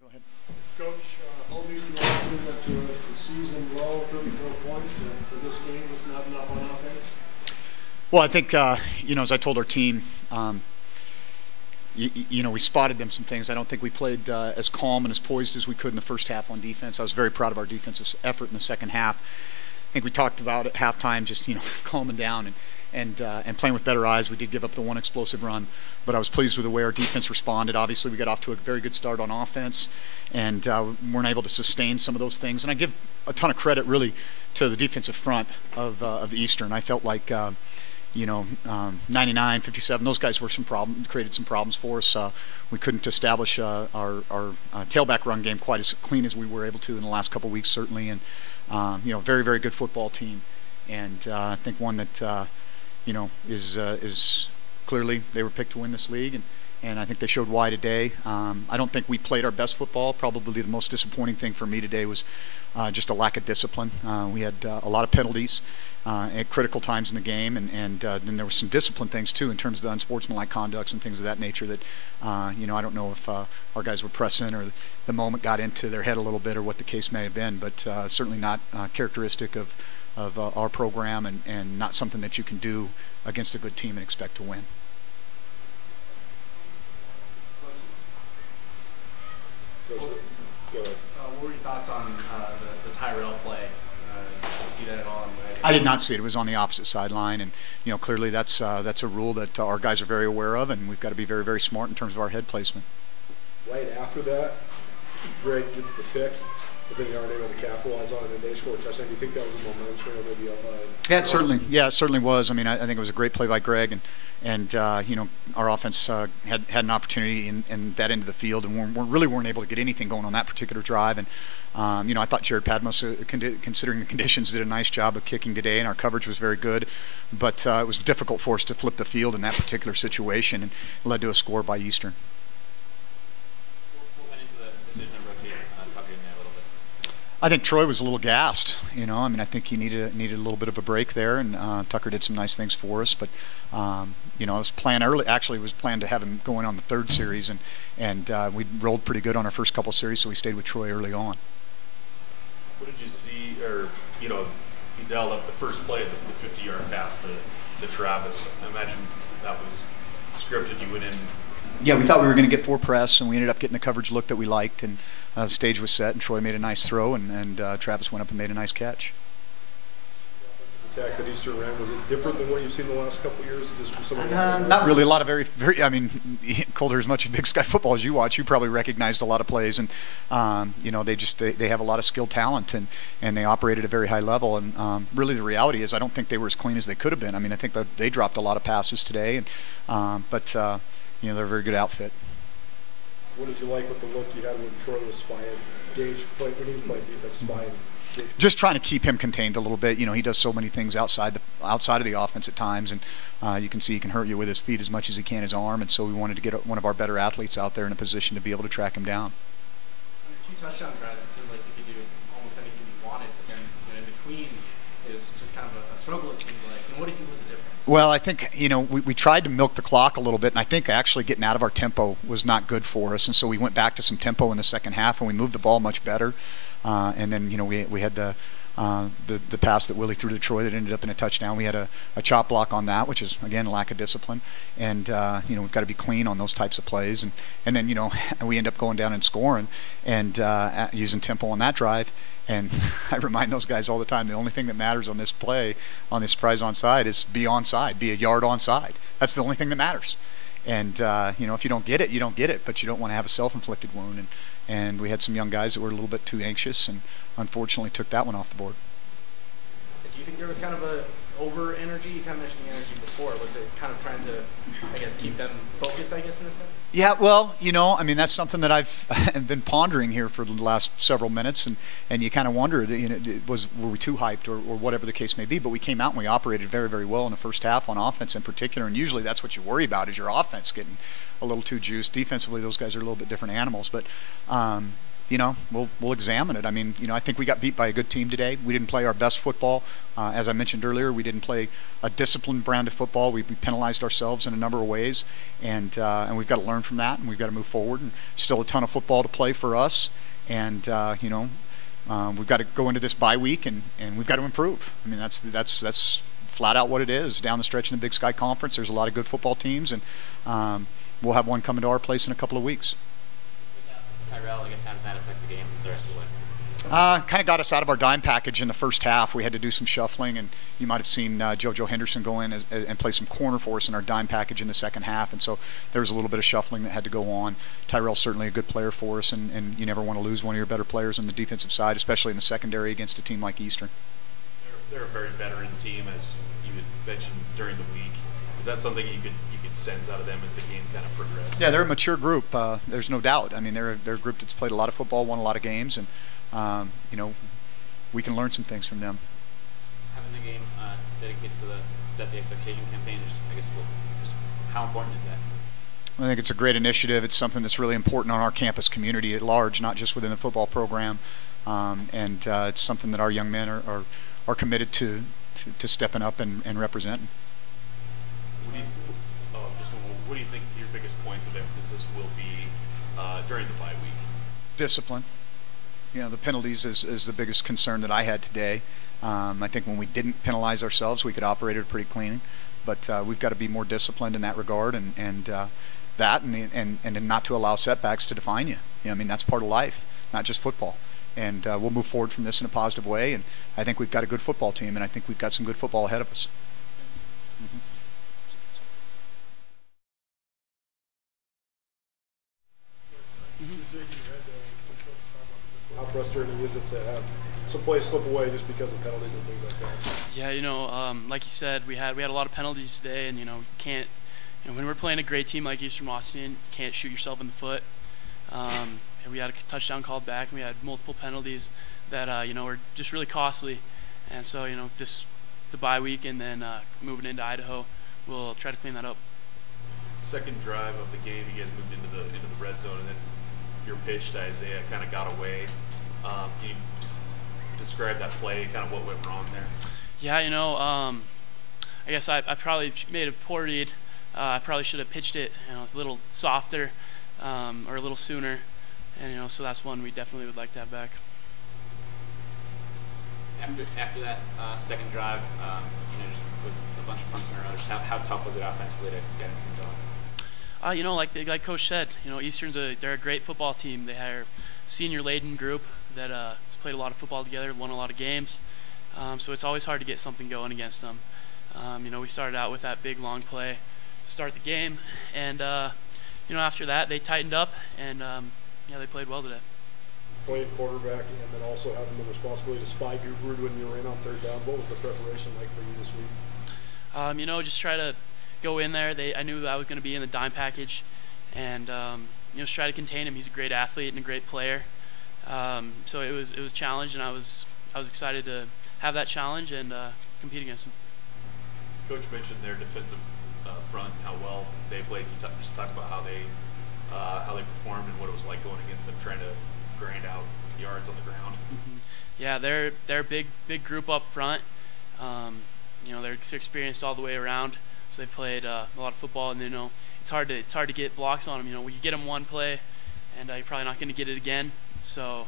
Go ahead. Coach, Old Newton went to a season low, 34 points for this game. Was not enough on offense? Well, I think, as I told our team, we spotted them some things. I don't think we played as calm and as poised as we could in the first half on defense. I was very proud of our defensive effort in the second half. I think we talked about at halftime just, calming down and playing with better eyes. We did give up the one explosive run, but I was pleased with the way our defense responded. Obviously, we got off to a very good start on offense and weren't able to sustain some of those things. And I give a ton of credit, really, to the defensive front of Eastern. I felt like 99, 57, those guys were created some problems for us. We couldn't establish our tailback run game quite as clean as we were able to in the last couple of weeks, certainly. And, very, very good football team. And I think one that, is clearly they were picked to win this league. And I think they showed why today. I don't think we played our best football. Probably the most disappointing thing for me today was just a lack of discipline. We had a lot of penalties at critical times in the game, and then there were some discipline things too in terms of the unsportsmanlike conducts and things of that nature that, I don't know if our guys were pressing or the moment got into their head a little bit or what the case may have been, but certainly not characteristic of our program and not something that you can do against a good team and expect to win. What were your thoughts on the Tyrell play? Did you see that at all? I did not see it. It was on the opposite sideline, and clearly that's a rule that our guys are very aware of, and we've got to be very, very smart in terms of our head placement. Right after that, Greg gets the pick, but then they aren't able to capitalize on it, and they score a touchdown. Do you think that was a momentum swing or maybe Yeah, it certainly was. I mean, I think it was a great play by Greg, and our offense had an opportunity in that end of the field, and we weren't able to get anything going on that particular drive. And I thought Jared Padmos, considering the conditions, did a nice job of kicking today, and our coverage was very good. But it was difficult for us to flip the field in that particular situation, and led to a score by Eastern. What went into the decision to rotate Tucker in there a little bit? I think Troy was a little gassed. I think he needed a little bit of a break there, and Tucker did some nice things for us. But it was planned early. Actually, it was planned to have him going on the third series, and we rolled pretty good on our first couple series, so we stayed with Troy early on. What did you see, or he dialed up the first play, the 50-yard pass to Travis? I imagine that was scripted. You went in. Yeah, we thought we were going to get 4 press, and we ended up getting the coverage look that we liked, and the stage was set, and Troy made a nice throw, and Travis went up and made a nice catch. Attack that Eastern ran, was it different than what you've seen the last couple of years? Just from some not really. A lot of very, Colder, as much of Big Sky football as you watch, you probably recognized a lot of plays, and they have a lot of skilled talent, and they operate at a very high level. And really, the reality is, I don't think they were as clean as they could have been. I mean, I think that they dropped a lot of passes today, and but they're a very good outfit. What did you like with the look you had when Troy was spying? Gage played when he was playing defense, spying. Just trying to keep him contained a little bit. He does so many things outside of the offense at times, and you can see he can hurt you with his feet as much as he can his arm. And so we wanted to get one of our better athletes out there in a position to be able to track him down. On your 2 touchdown drives, it seemed like you could do almost anything you wanted, but then in between is just kind of a struggle. It seemed like. What do you think was the difference? Well, I think we tried to milk the clock a little bit, and I think actually getting out of our tempo was not good for us. And so we went back to some tempo in the second half, and we moved the ball much better. And then we had the pass that Willie threw to Troy that ended up in a touchdown. We had a chop block on that, which is again lack of discipline. And we've got to be clean on those types of plays. And then we end up going down and scoring and using tempo on that drive. And I remind those guys all the time, the only thing that matters on this play, on this surprise onside, is be onside, be a yard onside. That's the only thing that matters. And if you don't get it, you don't get it. But you don't want to have a self-inflicted wound. And we had some young guys that were a little bit too anxious, and unfortunately took that one off the board. Do you think there was kind of a over energy? You kind of mentioned the energy before. Was it kind of trying to, keep them focused, in a sense? Yeah, well, that's something that I've been pondering here for the last several minutes, and you kind of wonder, were we too hyped or whatever the case may be? But we came out and we operated very, very well in the first half on offense in particular, and usually that's what you worry about is your offense getting a little too juiced. Defensively, those guys are a little bit different animals, but we'll examine it. I mean, I think we got beat by a good team today. We didn't play our best football. As I mentioned earlier, we didn't play a disciplined brand of football. We penalized ourselves in a number of ways, and we've got to learn from that, and we've got to move forward. And still a ton of football to play for us, and we've got to go into this bye week, and we've got to improve. I mean, that's flat out what it is. Down the stretch in the Big Sky Conference, there's a lot of good football teams, and we'll have one coming to our place in a couple of weeks. Tyrell, I guess, how did that affect the game the rest of the way? Kind of got us out of our dime package in the first half. We had to do some shuffling, and you might have seen JoJo Henderson go in and play some corner for us in our dime package in the second half, and so there was a little bit of shuffling that had to go on. Tyrell's certainly a good player for us, and you never want to lose one of your better players on the defensive side, especially in the secondary against a team like Eastern. They're a very veteran team, as you had mentioned during the week. Is that something you could sense out of them as the game kind of progressed? Yeah, they're a mature group. There's no doubt. I mean, they're a group that's played a lot of football, won a lot of games, and we can learn some things from them. Having the game dedicated to the Set the Expectation campaign, I guess, just how important is that? I think it's a great initiative. It's something that's really important on our campus community at large, not just within the football program, and it's something that our young men are committed to stepping up and representing. What do you think your biggest points of emphasis will be during the bye week? Discipline. The penalties is the biggest concern that I had today. I think when we didn't penalize ourselves, we could operate it pretty clean. But we've got to be more disciplined in that regard, and not to allow setbacks to define you. I mean, that's part of life, not just football. And we'll move forward from this in a positive way. And I think we've got a good football team, and I think we've got some good football ahead of us. How frustrating is it to have some plays slip away just because of penalties and things like that? Yeah, like you said, we had a lot of penalties today, and can't. When we're playing a great team like Eastern Washington, you can't shoot yourself in the foot. And we had a touchdown called back, and we had multiple penalties that were just really costly. And so just the bye week and then moving into Idaho, we'll try to clean that up. Second drive of the game, you guys moved into the red zone, and then your pitch to Isaiah kind of got away. Can you just describe that play, kind of what went wrong there? Yeah, I guess I probably made a poor read. I probably should have pitched it a little softer or a little sooner, and so that's one we definitely would like to have back. After that second drive, just with a bunch of punts in a row, how tough was it offensively to get anything going? Like Coach said, Eastern's they're a great football team. They are a senior-laden group that has played a lot of football together, won a lot of games. So it's always hard to get something going against them. We started out with that big long play to start the game, and after that they tightened up, and they played well today. Playing quarterback and then also having the responsibility to spy Guru when you were in on third down. What was the preparation like for you this week? Just try to go in there. I knew I was going to be in the dime package, and just try to contain him. He's a great athlete and a great player. So it was a challenge, and I was excited to have that challenge and compete against him. Coach mentioned their defensive front, how well they played. You just talk about how they performed and what it was like going against them, trying to grind out yards on the ground. Mm-hmm. Yeah, they're a big group up front. They're experienced all the way around, so they've played a lot of football, and it's hard to get blocks on them. You get them one play, and you're probably not going to get it again. So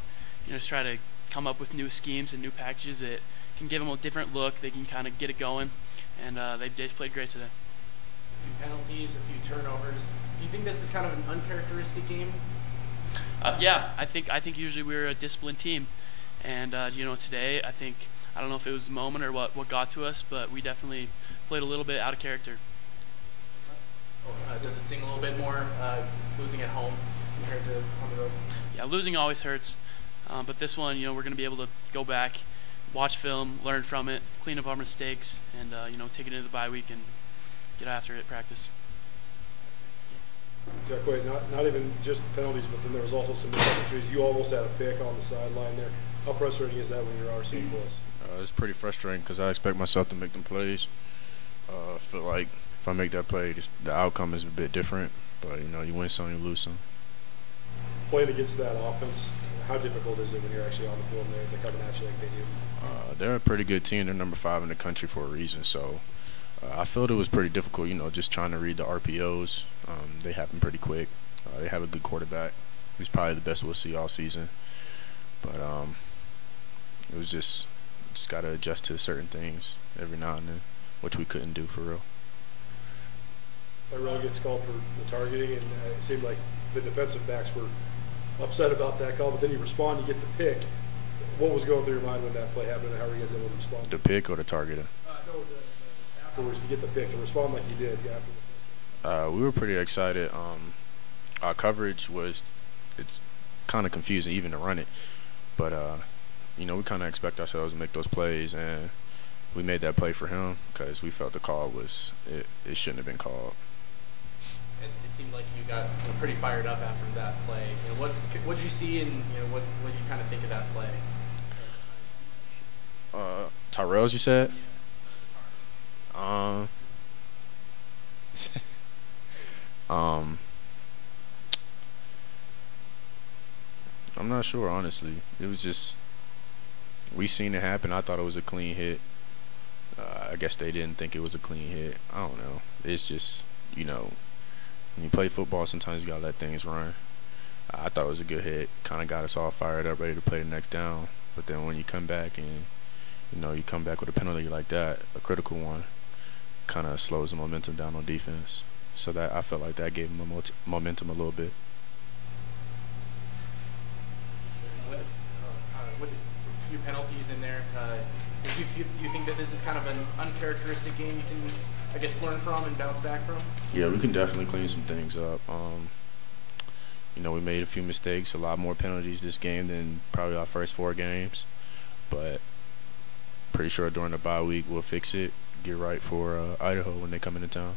just try to come up with new schemes and new packages that can give them a different look. They can kind of get it going, and they just played great today. A few penalties, a few turnovers. Do you think this is kind of an uncharacteristic game? Yeah, I think usually we're a disciplined team, and today I don't know if it was the moment or what got to us, but we definitely played a little bit out of character. Does it sting a little bit more losing at home compared to on the road? Yeah, losing always hurts, but this one, we're going to be able to go back, watch film, learn from it, clean up our mistakes, and take it into the bye week and get after it at practice. Jahque, not even just the penalties, but then there was also some misentries. You almost had a pick on the sideline there. How frustrating is that when you're so close? It's pretty frustrating because I expect myself to make them plays. I feel like if I make that play, the outcome is a bit different. But you win some, you lose some. Playing against that offense, How difficult is it when you're actually on the field and they're coming at you like they do? They're a pretty good team. They're number 5 in the country for a reason. So I felt it was pretty difficult, just trying to read the RPOs. They happen pretty quick. They have a good quarterback. He's probably the best we'll see all season. But it was just got to adjust to certain things every now and then, which we couldn't do for real. Tyrell gets called for the targeting, and it seemed like the defensive backs were upset about that call, but then you respond, you get the pick. What was going through your mind when that play happened, and how were you guys able to respond? The pick or the targeting? No, afterwards to get the pick, to respond like you did. We were pretty excited. Our coverage it's kind of confusing even to run it, but we kind of expect ourselves to make those plays, and we made that play for him because we felt the call it shouldn't have been called. It seemed like you got pretty fired up after that play. What did you see, and what did you kind of think of that play? Tyrell's, you said? I'm not sure, honestly. It was just, we seen it happen. I thought it was a clean hit. I guess they didn't think it was a clean hit. I don't know. It's just, when you play football, sometimes you got to let things run. I thought it was a good hit. Kind of got us all fired up, ready to play the next down. But then when you come back and, you come back with a penalty like that, a critical one, kind of slows the momentum down on defense. So that I felt like that gave them momentum a little bit. With a few penalties in there, do you think that this is kind of an uncharacteristic game you can, I guess, learn from and bounce back from? Yeah, we can definitely clean some things up. We made a few mistakes, a lot more penalties this game than probably our first 4 games. But pretty sure during the bye week we'll fix it, get right for Idaho when they come into town.